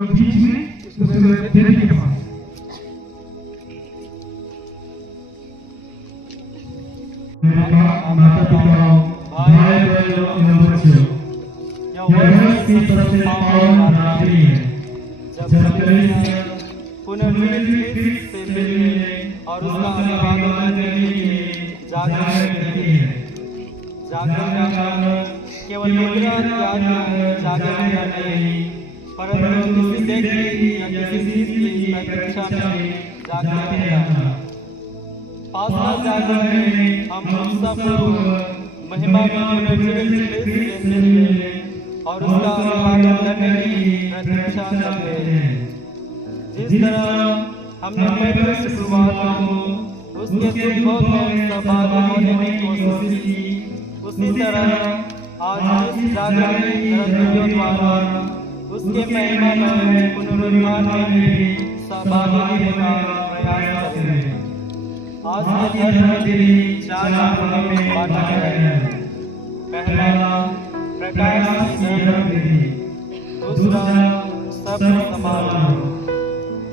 तो बीच में उसको देने के बाद माता पिताओं, भाई बहनों एवं बच्चों, यह वर्ष की सबसे पावन रात्रि है जब कलीसिया पुनर्जीवित से मिलने और उसका अभिवादन करने के लिए जागरण करती है। जागरण केवल निद्रा त्याग जागरण नहीं, परंतु किसी व्यक्ति या किसी चीज की प्रतीक्षा में जागरण करना। पास्ता जागरण में हम उत्साहपूर्वक महिमा में पुनर्जीवित से मिलने और उसका अभिवादन करने की प्रतीक्षा करते हैं। जिस तरह हमने पहले शुक्रवार को उसके सुख में सहभागी होने की कोशिश की, उसी तरह आज इस जागरण की गतिविधियों द्वारा उसके महिमा में पुनरुत्थान में भी सहभागी होने का प्रयास करें। आज के धर्मदिन 4 भागों में बांटा गया है। पहला प्रकाश की धर्मदिन, दूसरा सब समारोह,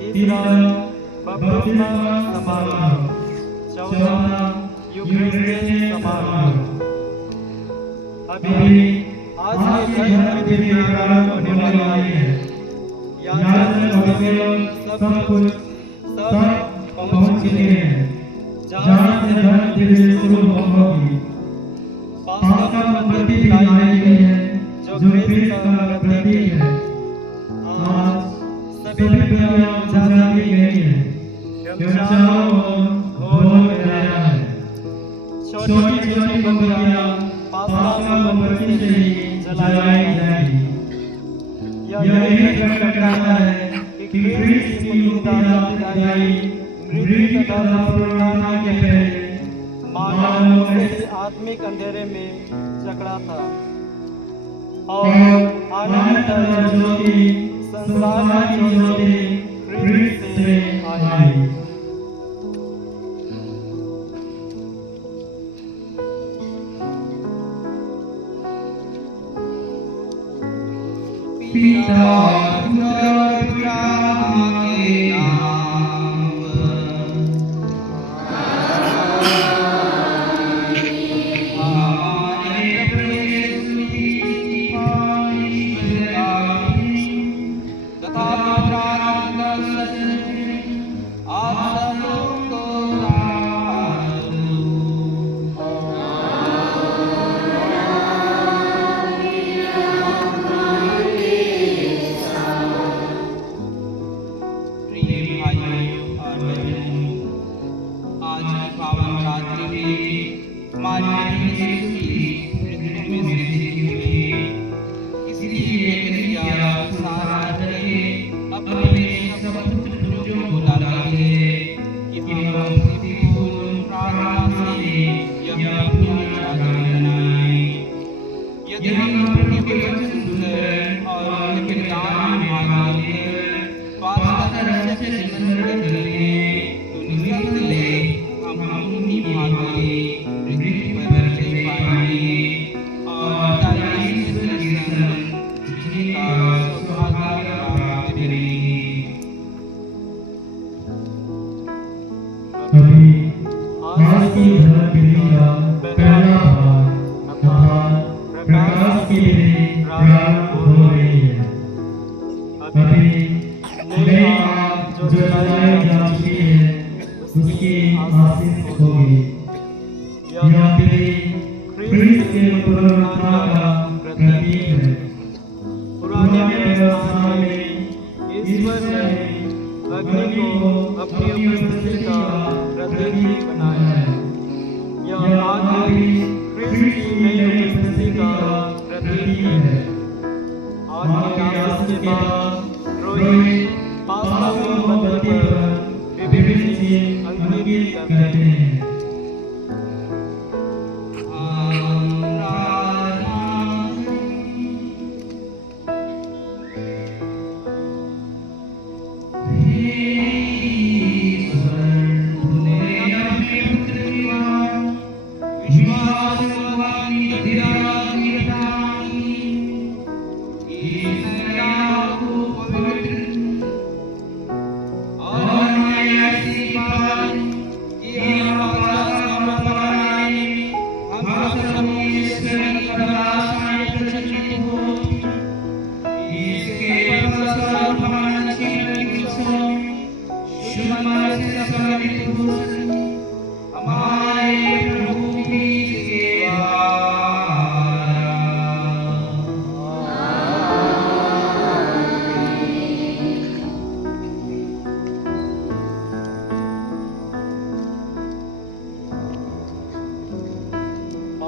तीसरा बपतिस्मा समारोह, चौथा यूकेरिस्ट समारोह। अभी आज के धर्मदिन प्रारंभ होने वाला है। याजक सब पहुंच गए हैं जहाँ से धर्मदिन शुरू होगी। पास्ता पद्धति लाई गई है जो ग्रीस का प्रतीक है। आज सभी बत्तियां बुझा दी गई हैं। चारों ओर घोर अंधेरा है। छोटी छोटी बत्तियां पास्ता मोमबत्ती से जलाई जाएगी। यह निर्भर करता है कि ग्रीस की मृत्यु तथा पुनरुत्थान के पहले मानव से आत्मिक अंधेरे में जकड़ा था और अनंत ज्योति संसार की ज्योति ग्रीस से आई। पिता आज की धर्मदिन का पहला भाग अर्थात प्रकाश की विधि प्रारंभ हो रही है। अभी नई आग जो जलाई जा चुकी है उसकी आशीष होगी। यह विधि क्रिस्त के पुनरुत्थान का प्रतीक है। पुराने व्यवस्था में ईश्वर ने अग्नि को अपनी उपस्थिति का प्रतीक बनाया है। यह आग भी क्रिस्त की नई उपस्थिति का प्रतीक है। आग के आवाज के बाद रोहित पास्ता मोमबत्ती पर विभिन्न चीजें अंकित करते हैं। पवित्र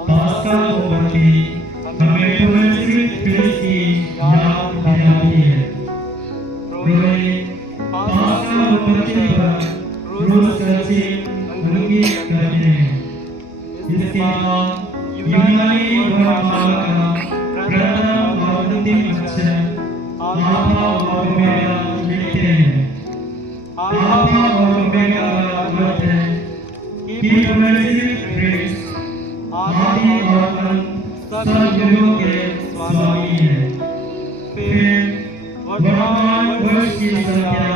पास्का उपलब्धि हमें पवित्र क्रिस्त की याद दिलाती है। रोए पास्का उपलब्धि पर रोज कच्ची अंगीकार करते हैं। इसके बाद यूनानी वर्णमाला का प्रथम और अंतिम अक्षर अल्फा और ओमेगा लिखते हैं। अल्फा और ओमेगा का अर्थ है कि पवित्र क्रिस्त आदि और अंत सब युगों के स्वामी हैं। फिर वर्तमान वर्ष की संख्या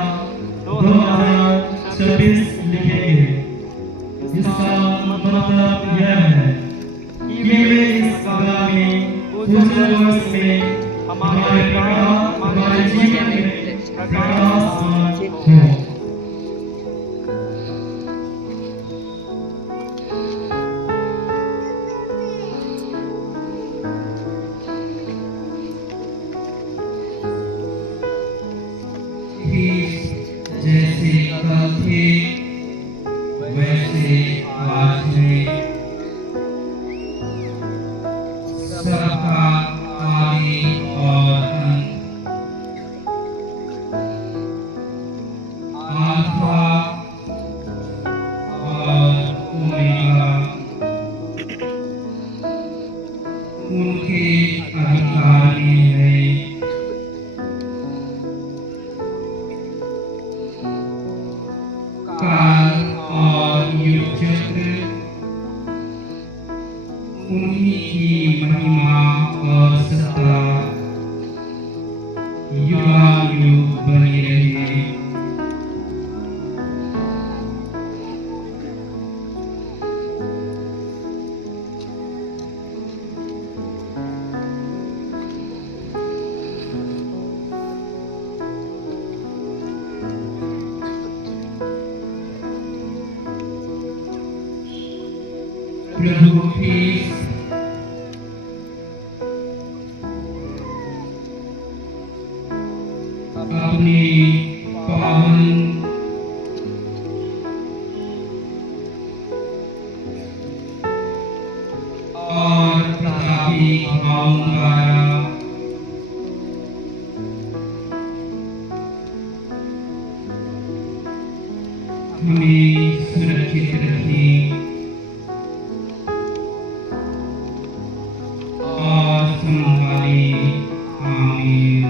2026 लिखेंगे। इसका मतलब यह है कि वे इस आगामी उज्ज्वल वर्ष में हमारे जीवन में प्रकाशमान हो। जैसे कल थे वैसे आज हैं, सबका आदि और अंत, अल्फा और ओमेगा उनके अधिकार में है। काल और युग चक्र उन्हीं की महिमा और सत्ता युगानुयुग बनी रहे। प्रभु ख्रीस्त अपने पावन और प्रतापी भावों द्वारा हमें सुरक्षित रखें और संभाले। आमीन।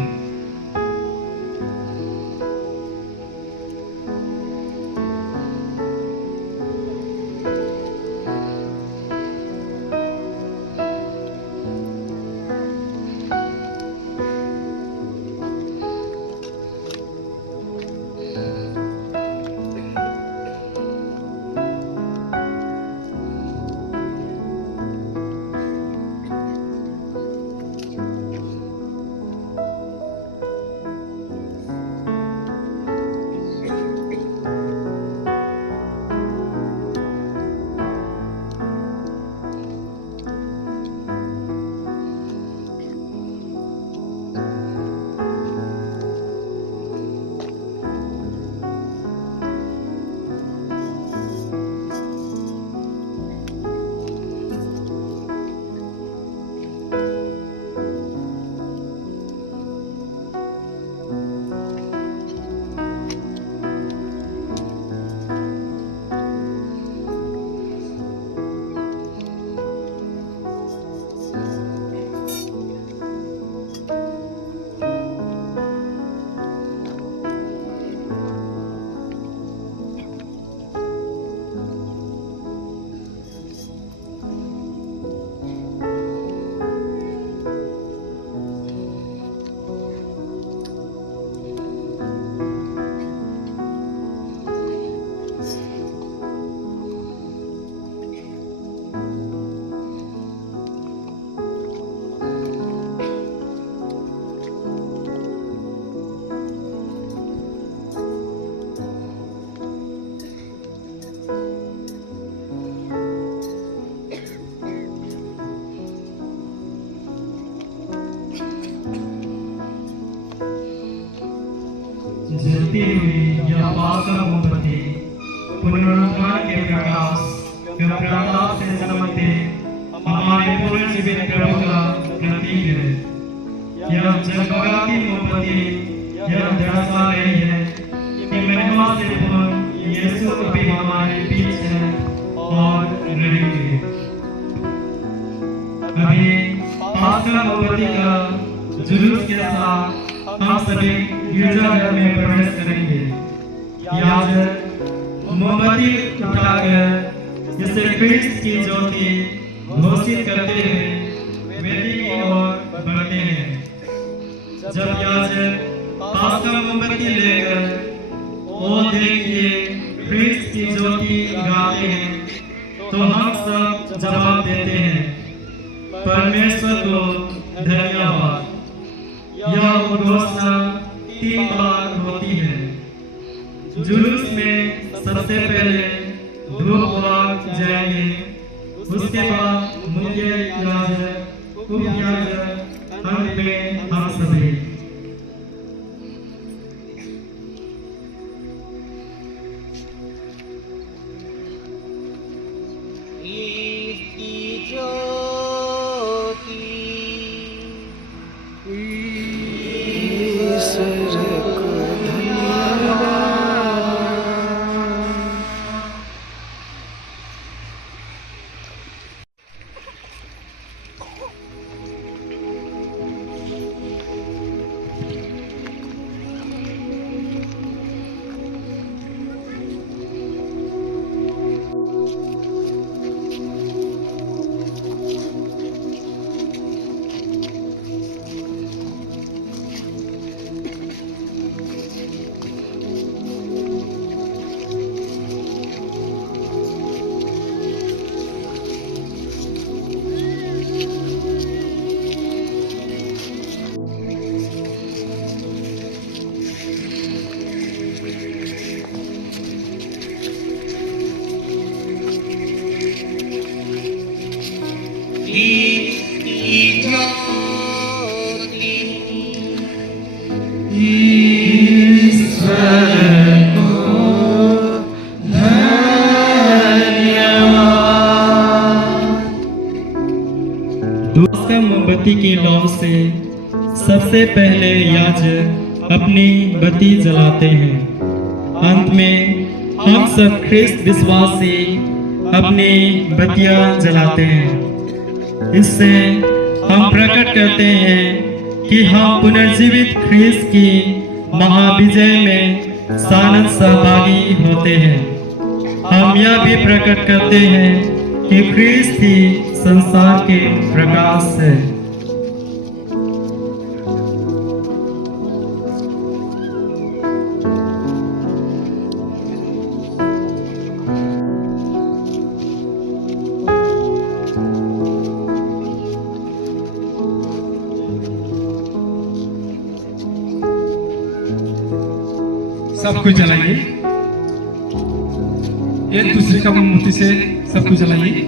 जलती हुई यह पास का मोमबत्ती पुनरुत्थान के प्रकाश व प्रताप से समर्थित हमारे पूर्ण जीवित प्रभु का प्रतीक है। यह जगमगाती मोमबत्ती यह दर्शा रही है कि महिमा से पूर्ण यीशु अभी हमारे बीच है और रहेंगे। अभी पास्का मोमबत्ती का जुलूस के साथ हम सभी गिरजाघर में प्रवेश करेंगे। याजक मोमबत्ती उठाकर जिसे क्रिस्त की ज्योति घोषित करते हुए वेदी की ओर बढ़ते हैं। जब याजक पास्का मोमबत्ती लेकर ओ देखिए क्रिस्त की ज्योति गाते हैं, तो हम सब जवाब देते हैं, परमेश्वर को धन्यवाद। यह उद्घोषणा 3 बार होती है। जुलूस में सबसे पहले धूप जाएंगे, उसके बाद मुख्य याजक, उपयाजक, अंत में हम सभी। इसकी ज्योति ईश्वर को धन्यवाद। मोमबत्ती की लौ से सबसे पहले याजक अपनी बत्ती जलाते हैं। अंत में हम सब ख्रिस्त विश्वासी अपनी बत्तियां जलाते हैं। इससे हम प्रकट करते हैं कि हम पुनर्जीवित ख्रिस्त की महाविजय में सानंद सहभागी होते हैं। हम यह भी प्रकट करते हैं कि ख्रिस्त ही संसार के प्रकाश है। सब कुछ जलाइए, एक दूसरे का मोमबत्ती से सब कुछ जलाइए।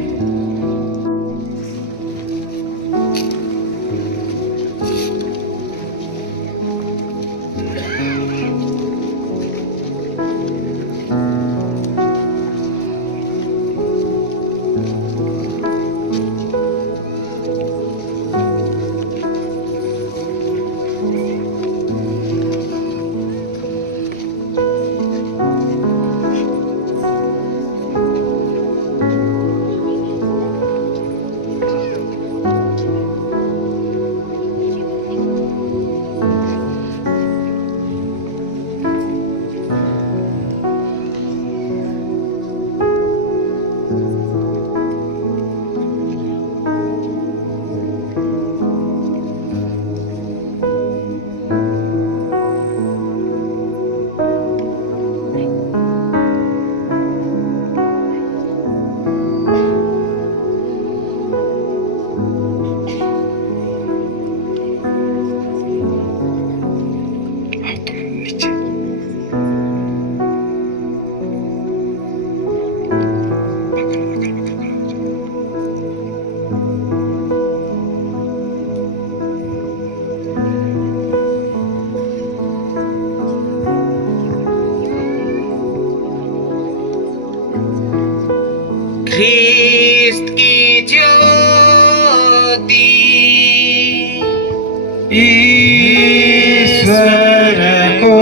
ख्रिस्त की ज्योति ईश्वर को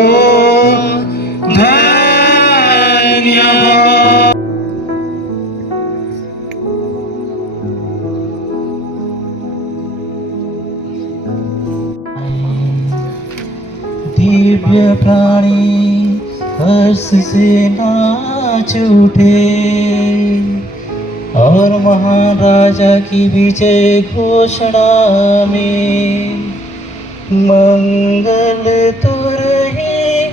धन्यवाद। दिव्य प्राणी हर्ष से नाच उठे और महान राजा की विजय घोषणा में मंगल तुरही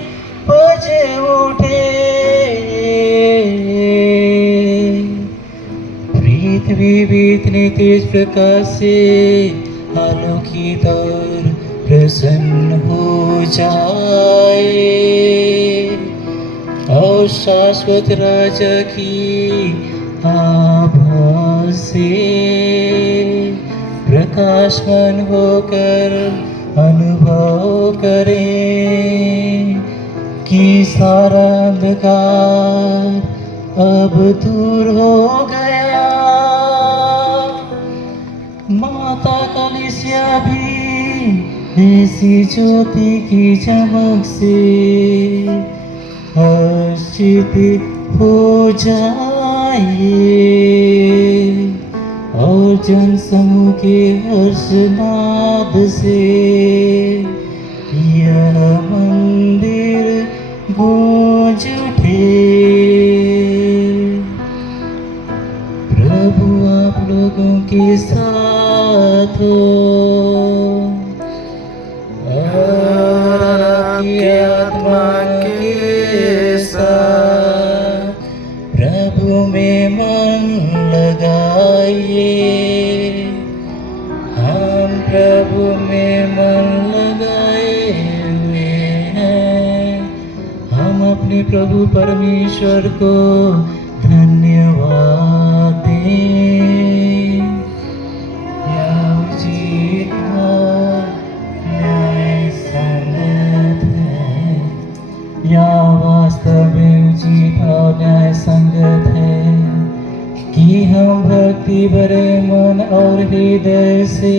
बज उठे। पृथ्वी भी इतने तेज प्रकाश से आलोकित और प्रसन्न हो जाए और शाश्वत राजा की आभा से प्रकाशमान होकर अनुभव करें कि सारा अंधकार अब दूर हो गया। माता कलीसिया भी ऐसी ज्योति की चमक से हर्षित हो जाए और जनसमूह के हर्षनाद से यह मंदिर गूंज उठे। प्रभु आप लोगों के साथ हो और आपकी आत्मा के साथ। प्रभु में मन लगाइए। हम प्रभु में मन लगाए हुए हैं। हम अपने प्रभु परमेश्वर को धन्यवाद दें। या उचित न्याय संगत है, या वास्तव में उचित और न्याय संगत है कि हम भक्ति भरे मन और हृदय से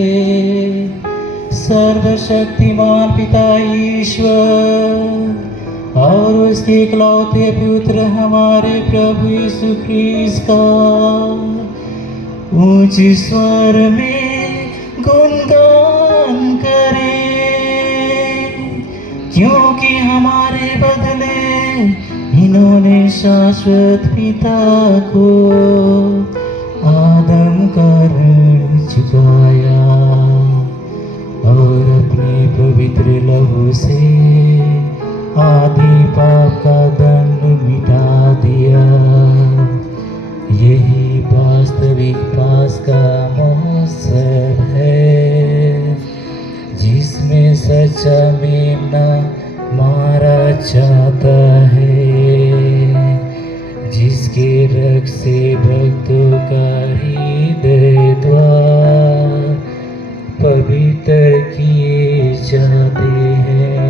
सर्वशक्तिमान पिता ईश्वर और उसके इकलौते पुत्र हमारे प्रभु यीशु ख्रीस्त का ऊंच स्वर में गुणगान करें, क्योंकि हमारे बदले इन्होंने शाश्वत पिता को आदम का ऋण चुकाया और अपने पवित्र लहू से आदि पाप का दंड मिटा दिया। यही वास्तविक पास्का महोत्सव है जिसमें सच्चा मेमना मारा जाता है, जिसके रक्त से भक्तों का हृदय द्वार पवित्र किए जाते हैं।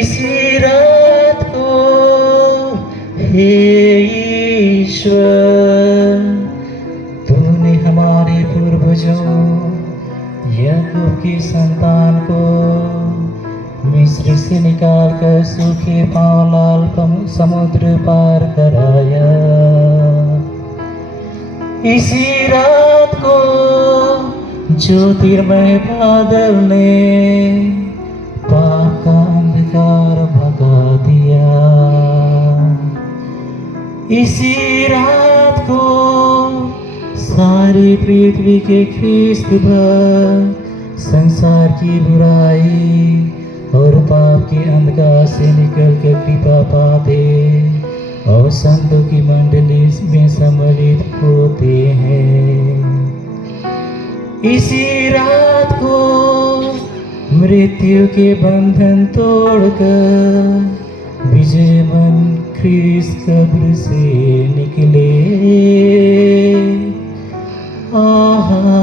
इसी रात को हे ईश्वर तूने हमारे पूर्वजों याकूब की संतान को मिस्र से निकालकर सूखे पांव लाल समुद्र पार कराया। इसी रात को ज्योतिर्मय बादल ने पाप का अंधकार भगा दिया। इसी रात को सारी पृथ्वी के ख्रीस्त भक्त संसार की बुराई और पाप के अंधकार से निकल कर कृपा पाते और संतों की मंडली में सम्मिलित होते हैं। इसी रात को मृत्यु के बंधन तोड़कर विजयवन ख्रीस्त कब्र से निकले। आहा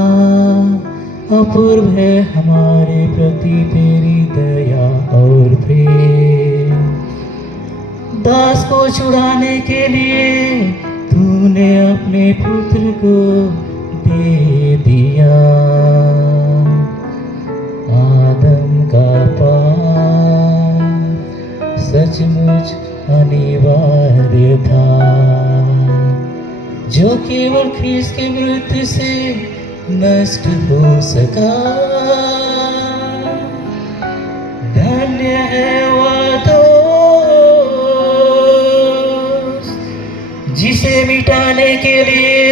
अपूर्व है हमारे प्रति तेरी दया और प्रेम। दास को छुड़ाने के लिए तूने तुमने अपने पुत्र को दे दिया। आदम का पाप सचमुच अनिवार्य था, जो केवल ख्रीस्त की मृत्यु से नष्ट हो सका। धन्य है वह दोस्त जिसे मिटाने के लिए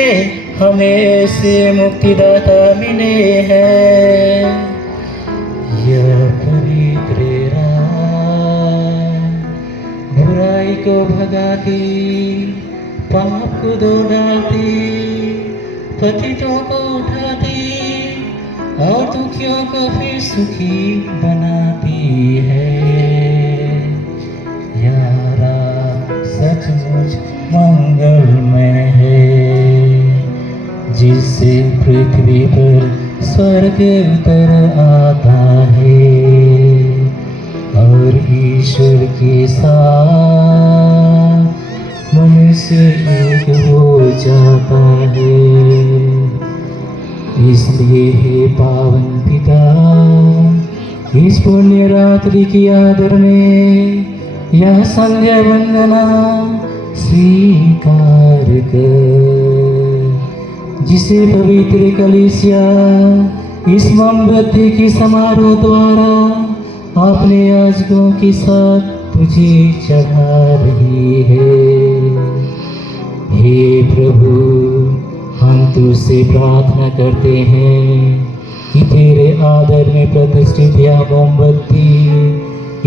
हमें ऐसे मुक्तिदाता मिले हैं। यह पवित्र राह बुराई को भगाती, पाप को धो डालती, पतितों को उठाती और दुखियों को फिर सुखी बनाती है। यारा सचमुच मंगलमय है, जिससे पृथ्वी पर स्वर्ग उतर आता है और ईश्वर के साथ मनुष्य एक हो जाता है। इसलिए हे पावन पिता, इस पुण्य रात्रि की आदर में यह संध्या वंदना स्वीकार कर, जिसे पवित्र कलीसिया इस मोमबत्ती की समारोह द्वारा अपने याजकों के साथ तुझे चढ़ा रही है। हे प्रभु, हम तुझसे प्रार्थना करते हैं कि तेरे आदर में प्रतिष्ठित यह मोमबत्ती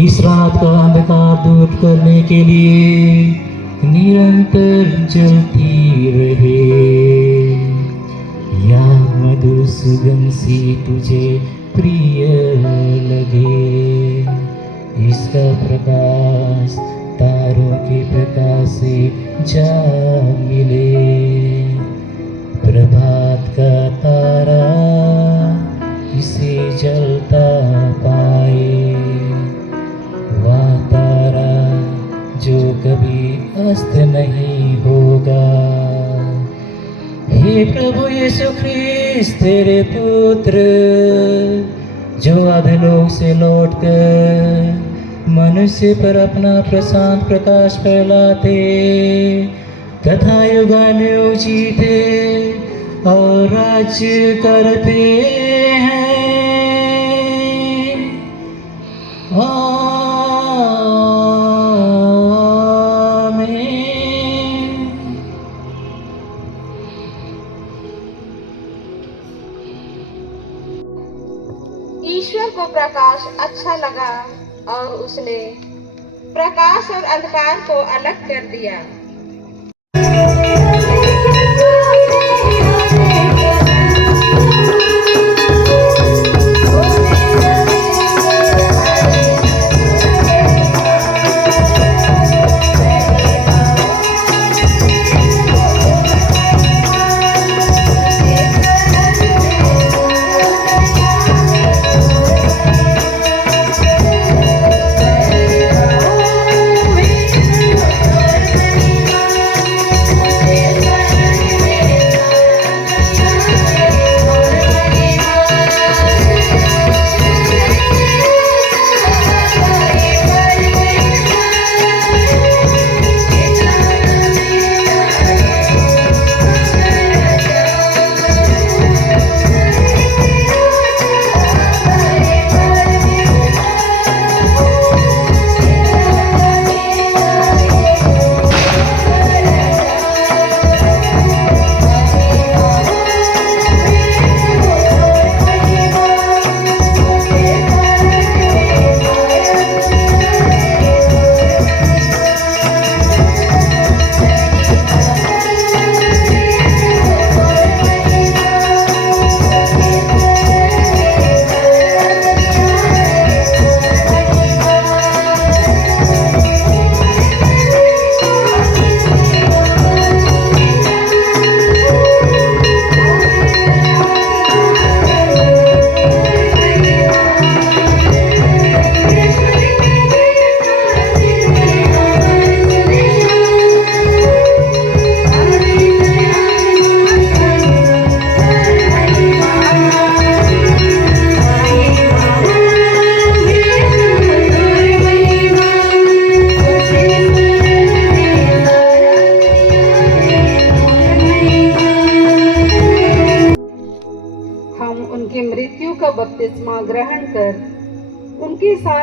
इस रात का अंधकार दूर करने के लिए निरंतर जलती रहे। या मधुर सुगंध सी तुझे प्रिय लगे, इसका प्रकाश तारों के प्रकाश से जा मिले। प्रभात का तारा इसे जलता पाए, वह तारा जो कभी अस्त नहीं होगा। हे प्रभु यीशु ख्रीस्त, तेरे पुत्र जो अधोलोक से लौटकर मनुष्य पर अपना प्रशांत प्रकाश फैलाते तथा युगानुयुग जीते और राज्य करते हैं। ईश्वर को प्रकाश अच्छा लगा और उसने प्रकाश और अंधकार को अलग कर दिया।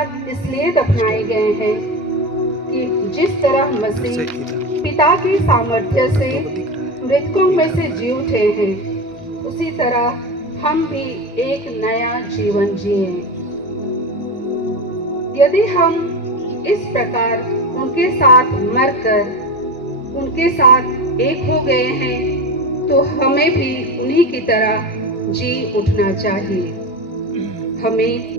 साथ इसलिए दफनाए गए हैं कि जिस तरह मसीह पिता की सामर्थ्य से मृतकों में से जी उठे हैं, उसी तरह हम भी एक नया जीवन जिए। यदि हम इस प्रकार उनके साथ मरकर उनके साथ एक हो गए हैं, तो हमें भी उन्हीं की तरह जी उठना चाहिए। हमें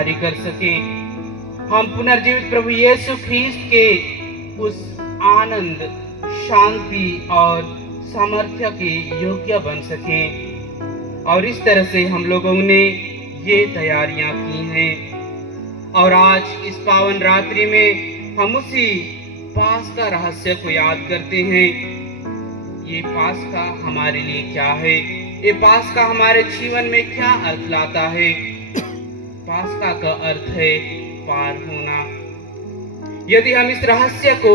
कार्य कर सके, हम पुनर्जीवित प्रभु यीशु ख्रीस्त के उस आनंद, शांति और सामर्थ्य के योग्य बन सके। और इस तरह से हम लोगों ने ये तैयारियां की हैं और आज इस पावन रात्रि में हम उसी पास्का रहस्य को याद करते हैं। ये पास्का हमारे लिए क्या है? ये पास्का हमारे जीवन में क्या अर्थ लाता है? पास्का का अर्थ है पार होना। यदि हम इस रहस्य को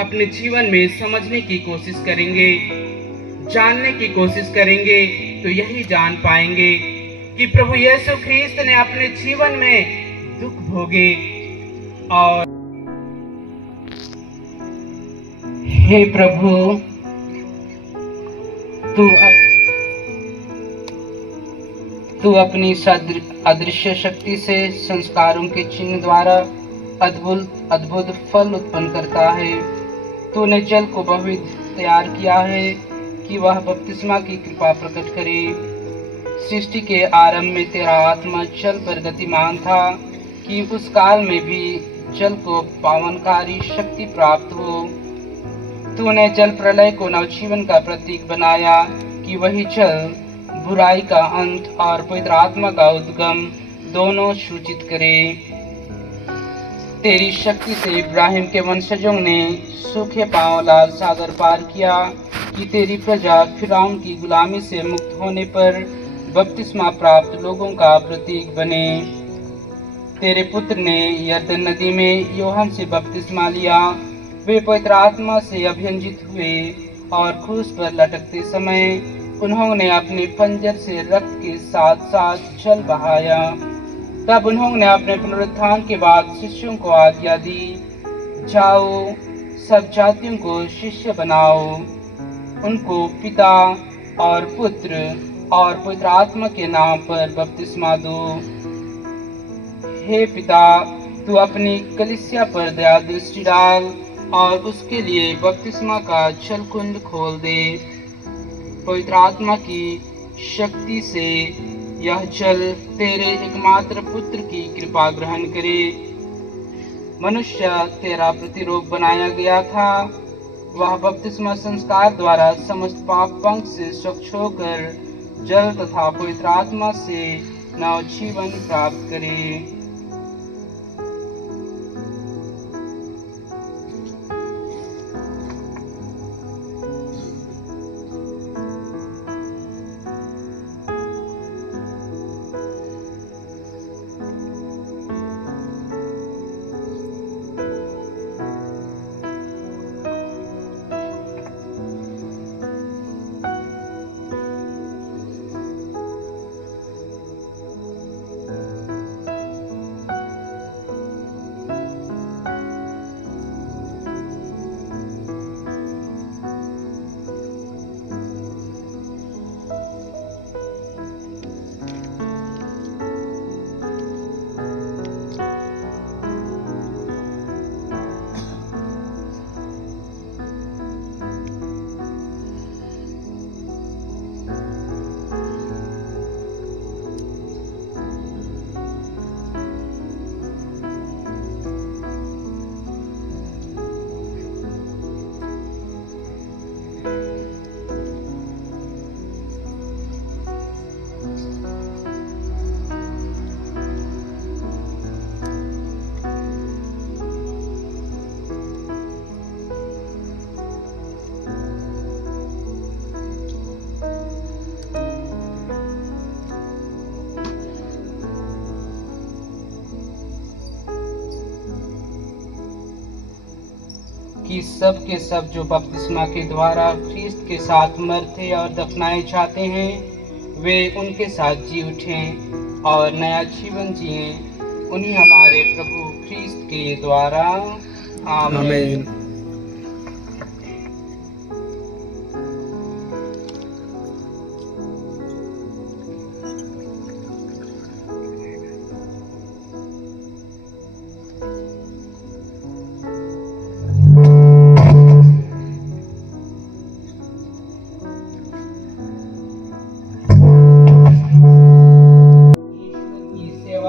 अपने जीवन में समझने की कोशिश करेंगे, जानने की कोशिश करेंगे, तो यही जान पाएंगे कि प्रभु यीशु ख्रीस्त ने अपने जीवन में दुख भोगे और हे प्रभु, तू अपनी अदृश्य शक्ति से संस्कारों के चिन्ह द्वारा अद्भुत फल उत्पन्न करता है। तूने जल को बहुविध तैयार किया है कि वह बपतिस्मा की कृपा प्रकट करे। सृष्टि के आरंभ में तेरा आत्मा जल पर गतिमान था कि उस काल में भी जल को पावनकारी शक्ति प्राप्त हो। तूने जल प्रलय को नवजीवन का प्रतीक बनाया कि वही जल बुराई का अंत और पवित्र आत्मा का उद्गम दोनों सूचित करे। तेरी शक्ति से इब्राहिम के वंशजों ने सूखे पांव लाल सागर पार किया कि तेरी प्रजा फिरौन की गुलामी से मुक्त होने पर बपतिस्मा प्राप्त लोगों का प्रतीक बने। तेरे पुत्र ने यरदन नदी में यूहन्ना से बपतिस्मा लिया। वे पवित्र आत्मा से अभिषिक्त हुए और क्रूस पर लटकते समय उन्होंने अपने पंजर से रक्त के साथ साथ जल बहाया। तब उन्होंने अपने पुनरुत्थान के बाद शिष्यों को आज्ञा दी, जाओ सब जातियों को शिष्य बनाओ, उनको पिता और पुत्र और पवित्र आत्मा के नाम पर बपतिस्मा दो। हे पिता, तू अपनी कलीसिया पर दया दृष्टि डाल और उसके लिए बपतिस्मा का जलकुंड खोल दे। पवित्र आत्मा की शक्ति से यह जल तेरे एकमात्र पुत्र की कृपा ग्रहण करे। मनुष्य तेरा प्रतिरूप बनाया गया था। वह बपतिस्मा संस्कार द्वारा समस्त पाप पंख से स्वच्छ होकर जल तथा पवित्र आत्मा से नव जीवन प्राप्त करे। कि सब के सब जो बपतिस्मा के द्वारा ख्रीस्त के साथ मरते और दफनाए जाते हैं, वे उनके साथ जी उठें और नया जीवन जिए, उन्हीं हमारे प्रभु ख्रीस्त के द्वारा। आमीन।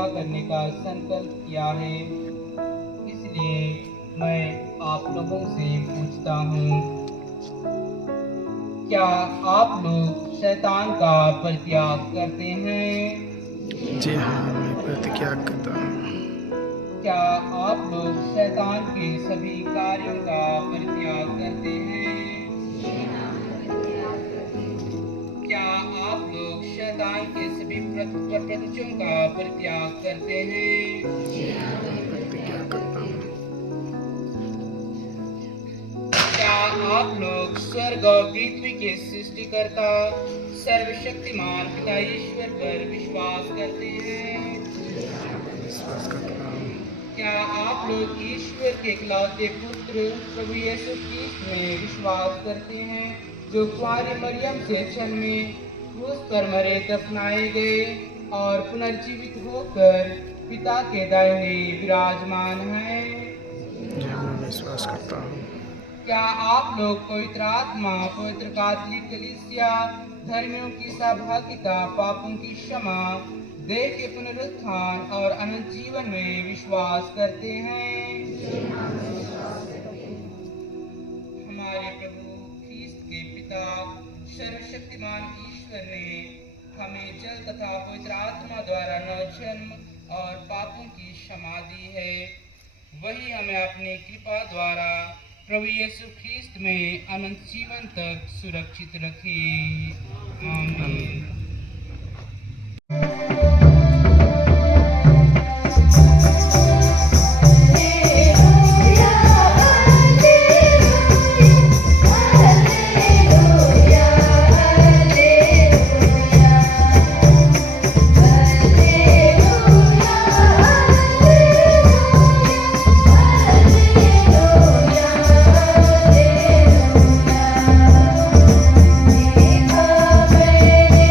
करने का पूछता हूँ, क्या आप लोग शैतान का परित्याग करते हैं? जी हाँ, मैं प्रतिज्ञा करता हूँ। क्या आप लोग शैतान के सभी कार्यों का परित्याग करते हैं? क्या आप लोग शैतान के सभी प्रवृत्तियों का परित्याग करते हैं? प्रतिज्ञा करता हूँ। क्या आप लोग स्वर्ग और पृथ्वी के सृष्टिकर्ता सर्वशक्तिमान पिता ईश्वर पर विश्वास करते हैं? विश्वास करता हूँ। क्या आप लोग ईश्वर के इकलौते पुत्र प्रभु यीशु ख्रीस्त में विश्वास करते हैं, जो कुंवारी मरियम से जन्मे में क्रूस पर मरे, दफनाए गए और पुनर्जीवित होकर पिता के दाहिने विराजमान हैं? जी मैं विश्वास करता हूँ। क्या आप लोग पवित्र आत्मा, पवित्र कैथोलिक कलीसिया, धर्मियों की सहभागिता, पापों की क्षमा, देह के पुनरुत्थान और अनंत जीवन में विश्वास करते हैं? हमारे प्रभु ख्रीस्त के पिता सर्वशक्तिमान ईश्वर ने हमें जल तथा पवित्र आत्मा द्वारा नवजन्म और पापों की क्षमा दी है। वही हमें अपनी कृपा द्वारा प्रभु यीशु ख्रीस्त में अनंत जीवन तक सुरक्षित रखे। आमीन। देखा मैंने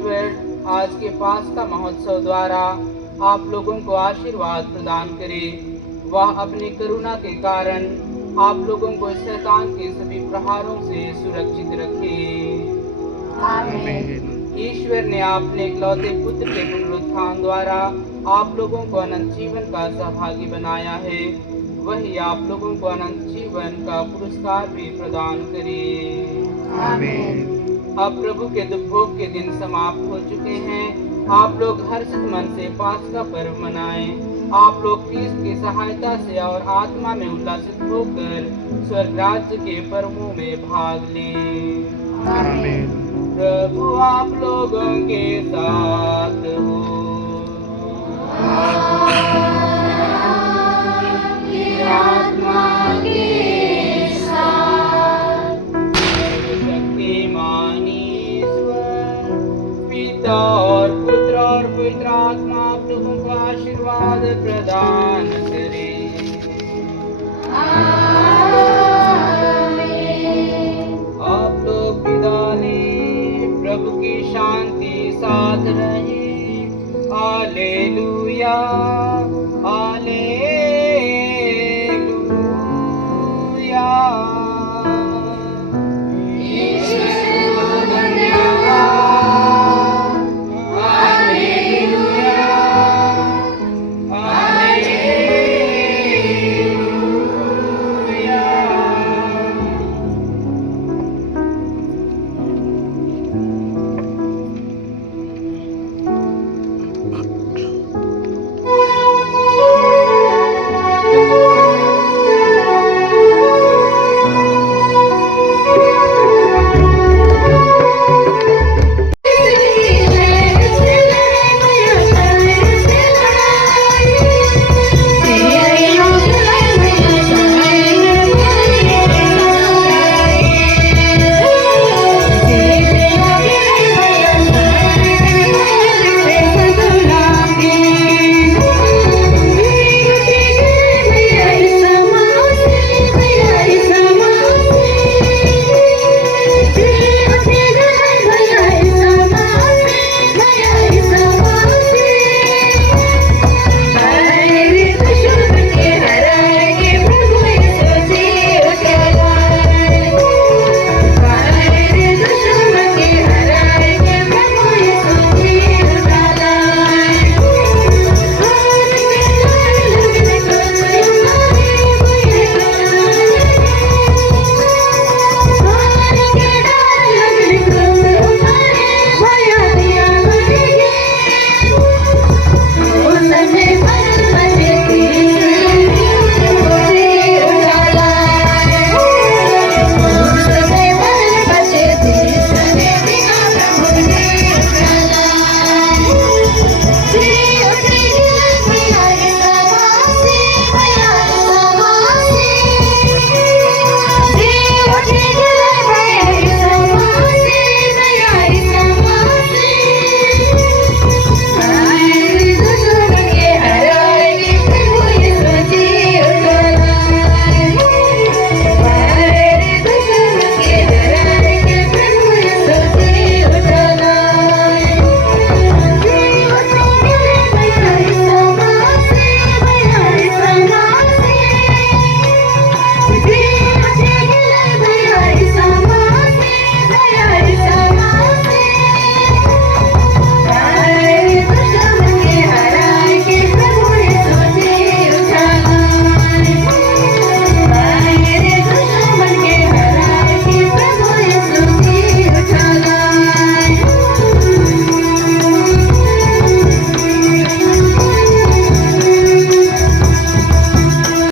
परमेश्वर आज के पास्का महोत्सव द्वारा आप लोगों को आशीर्वाद प्रदान करे। वह अपनी करुणा के कारण आप लोगों को शैतान के सभी प्रहारों से सुरक्षित रखे। ईश्वर ने अपने इकलौते पुत्र के पुनरुत्थान द्वारा आप लोगों को अनंत जीवन का सहभागी बनाया है। वही आप लोगों को अनंत जीवन का पुरस्कार भी प्रदान करे। अब प्रभु के दुख भोग के दिन समाप्त हो चुके हैं। आप लोग हर्षित मन से पास्का पर्व मनाएं। आप लोग क्रिस्त की सहायता से और आत्मा में उल्लासित होकर स्वर्ग राज्य के पर्वों में भाग लें। प्रभु आप लोगों के साथ हो। आत्मा के साथ। शक्तिमान ईश्वर पिता और पुत्र और पवित्र आत्मा आप लोगों को आशीर्वाद प्रदान करे। आप लोग विदा लें। प्रभु की शांति साथ रहे। Hallelujah hallelujah.